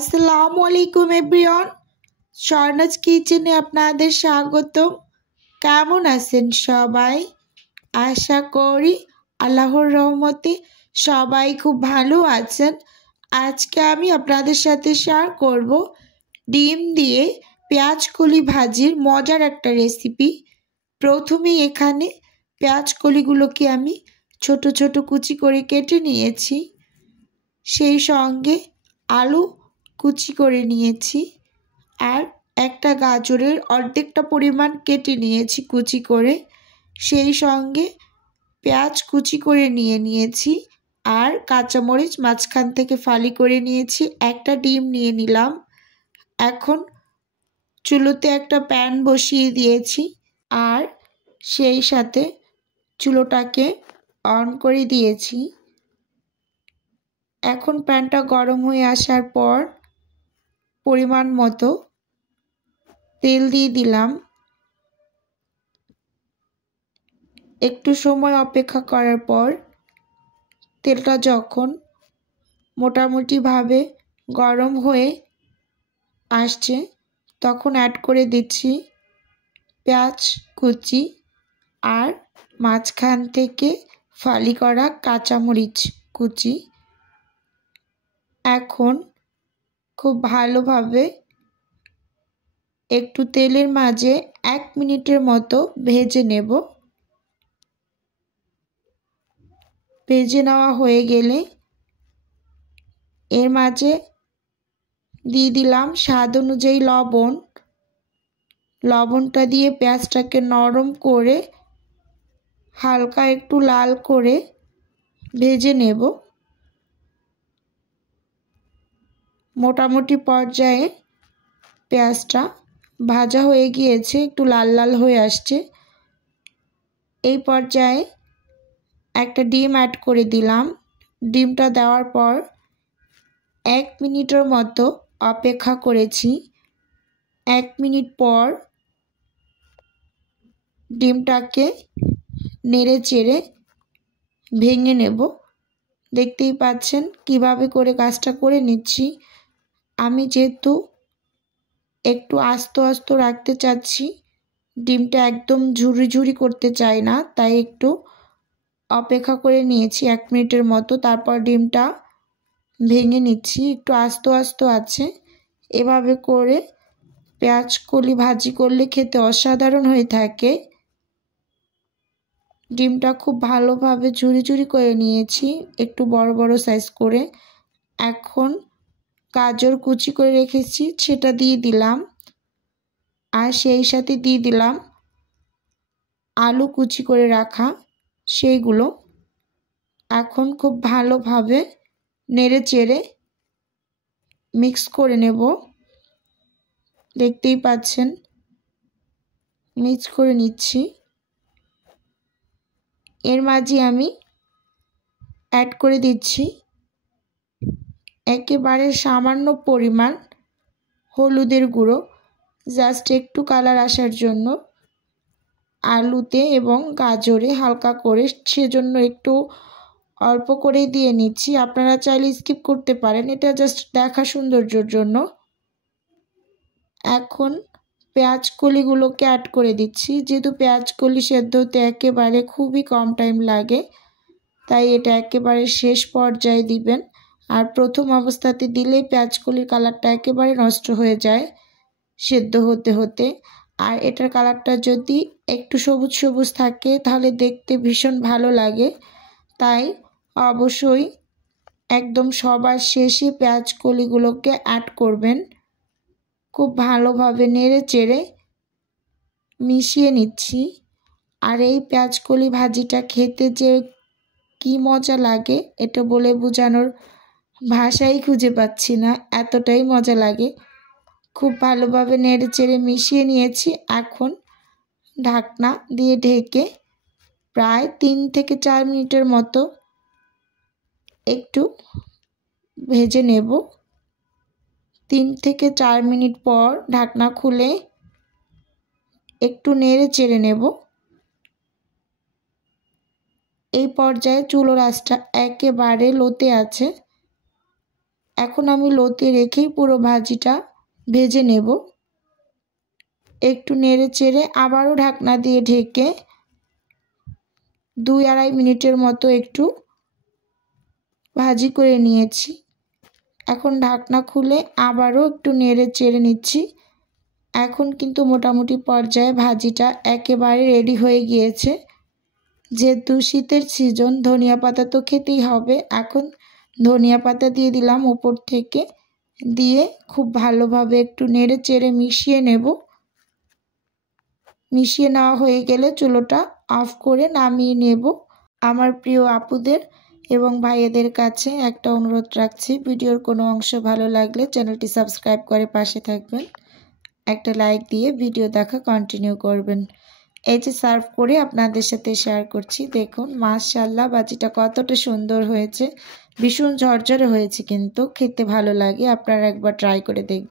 আসসালামু আলাইকুম এভরিওয়ান, স্বর্ণাজ কিচেনে আপনাদের স্বাগতম। কেমন আছেন সবাই? আশা করি আল্লাহর রহমতে সবাই খুব ভালো আছেন। আজকে আমি আপনাদের সাথে শেয়ার করব ডিম দিয়ে পেঁয়াজ কলি ভাজির মজার একটা রেসিপি। প্রথমেই এখানে পেঁয়াজ কলিগুলোকে আমি ছোট ছোট কুচি করে কেটে নিয়েছি, সেই সঙ্গে আলু কুচি করে নিয়েছি, আর একটা গাজরের অর্ধেকটা পরিমাণ কেটে নিয়েছি কুচি করে, সেই সঙ্গে পেঁয়াজ কুচি করে নিয়েছি, আর কাঁচামরিচ মাঝখান থেকে ফালি করে নিয়েছি। একটা ডিম নিয়ে নিলাম। এখন চুলোতে একটা প্যান বসিয়ে দিয়েছি, আর সেই সাথে চুলোটাকে অন করে দিয়েছি। এখন প্যানটা গরম হয়ে আসার পর পরিমাণ মতো তেল দিয়ে দিলাম। একটু সময় অপেক্ষা করার পর তেলটা যখন মোটামুটিভাবে গরম হয়ে আসছে, তখন অ্যাড করে দিচ্ছি পেঁয়াজ কুচি আর মাঝখান থেকে ফালি করা কাঁচামরিচ কুচি। এখন খুব ভালোভাবে একটু তেলের মাঝে 1 মিনিটের মতো ভেজে নেব। ভেজে নেওয়া হয়ে গেলে এর মাঝে দিয়ে দিলাম স্বাদ অনুযায়ী লবণ। লবণটা দিয়ে পেঁয়াজটাকে নরম করে হালকা একটু লাল করে ভেজে নেব। মোটামুটি পর্যায়ে পেঁয়াজটা ভাজা হয়ে গিয়েছে, একটু লাল লাল হয়ে আসছে। এই পর্যায়ে একটা ডিম অ্যাড করে দিলাম। ডিমটা দেওয়ার পর 1 মিনিটের মতো অপেক্ষা করেছি। 1 মিনিট পর ডিমটাকে নেড়ে চেড়ে ভেঙে নেব। দেখতেই পাচ্ছেন কিভাবে করে কাজটা করে নিচ্ছি। আমি যেহেতু একটু আস্ত আস্ত রাখতে চাচ্ছি, ডিমটা একদম ঝুরি ঝুরি করতে চাই না, তাই একটু অপেক্ষা করে নিয়েছি 1 মিনিটের মতো। তারপর ডিমটা ভেঙে নিচ্ছি, একটু আস্ত আস্ত আছে। এভাবে করে পেঁয়াজ কলি ভাজি করলে খেতে অসাধারণ হয়ে থাকে। ডিমটা খুব ভালোভাবে ঝুরি ঝুরি করে নিয়েছি, একটু বড় বড় সাইজ করে। এখন গাজর কুচি করে রেখেছি সেটা দিয়ে দিলাম, আর সেই সাথে দিয়ে দিলাম আলু কুচি করে রাখা সেইগুলো। এখন খুব ভালোভাবে নেড়ে চেড়ে মিক্স করে নেব। দেখতেই পাচ্ছেন মিক্স করে নিচ্ছি। এর মাঝে আমি অ্যাড করে দিচ্ছি একেবারে সামান্য পরিমাণ হলুদের গুঁড়ো, জাস্ট একটু কালার আসার জন্য। আলুতে এবং গাজরে হালকা করে, সেজন্য একটু অল্প করেই দিয়ে নিচ্ছি। আপনারা চাইলে স্কিপ করতে পারেন, এটা জাস্ট দেখা সৌন্দর্যের জন্য। এখন পেঁয়াজ কলিগুলোকে অ্যাড করে দিচ্ছি। যেহেতু পেঁয়াজ কলি সেদ্ধ হতে একেবারে খুবই কম টাইম লাগে, তাই এটা একেবারে শেষ পর্যায়ে দিবেন। আর প্রথম অবস্থাতে দিলে পেঁয়াজ কলির কালারটা একেবারে নষ্ট হয়ে যায় সেদ্ধ হতে হতে। আর এটার কালারটা যদি একটু সবুজ সবুজ থাকে তাহলে দেখতে ভীষণ ভালো লাগে, তাই অবশ্যই একদম সবার শেষে পেঁয়াজ কলিগুলোকে অ্যাড করবেন। খুব ভালোভাবে নেড়ে চেড়ে মিশিয়ে নিচ্ছি। আর এই পেঁয়াজ কলি ভাজিটা খেতে যে কি মজা লাগে এটা বলে বোঝানোর ভাষাই খুঁজে পাচ্ছি না, এতটাই মজা লাগে। খুব ভালোভাবে নেড়ে চেড়ে মিশিয়ে নিয়েছি। এখন ঢাকনা দিয়ে ঢেকে প্রায় 3 থেকে 4 মিনিটের মতো একটু ভেজে নেব। 3 থেকে 4 মিনিট পর ঢাকনা খুলে একটু নেড়ে চেড়ে নেব। এই পর্যায়ে চুলোর আঁচটা একেবারে লোতে আছে। এখন আমি লোতে রেখেই পুরো ভাজিটা ভেজে নেব। একটু নেড়ে চেড়ে আবারও ঢাকনা দিয়ে ঢেকে 2-2.5 মিনিটের মতো একটু ভাজি করে নিয়েছি। এখন ঢাকনা খুলে আবারও একটু নেড়ে চেড়ে নিচ্ছি। এখন কিন্তু মোটামুটি পর্যায়ে ভাজিটা একেবারে রেডি হয়ে গিয়েছে। যেহেতু শীতের সিজন, ধনিয়া পাতা তো খেতেই হবে। এখন ধনিয়া পাতা দিয়ে দিলাম উপর থেকে, দিয়ে খুব ভালোভাবে একটু নেড়ে চেড়ে মিশিয়ে নেব। মিশিয়ে নেওয়া হয়ে গেলে চুলোটা অফ করে নামিয়ে নেব। আমার প্রিয় আপুদের এবং ভাইয়েদের কাছে একটা অনুরোধ রাখছি, ভিডিওর কোনো অংশ ভালো লাগলে চ্যানেলটি সাবস্ক্রাইব করে পাশে থাকবেন, একটা লাইক দিয়ে ভিডিও দেখা কন্টিনিউ করবেন। এই যে সার্ভ করে আপনাদের সাথে শেয়ার করছি। দেখুন মাশাআল্লাহ ভাজিটা কতটা সুন্দর হয়েছে, ভীষণ ঝরঝরে হয়েছে, কিন্তু খেতে ভালো লাগে। আপনারা একবার ট্রাই করে দেখবেন।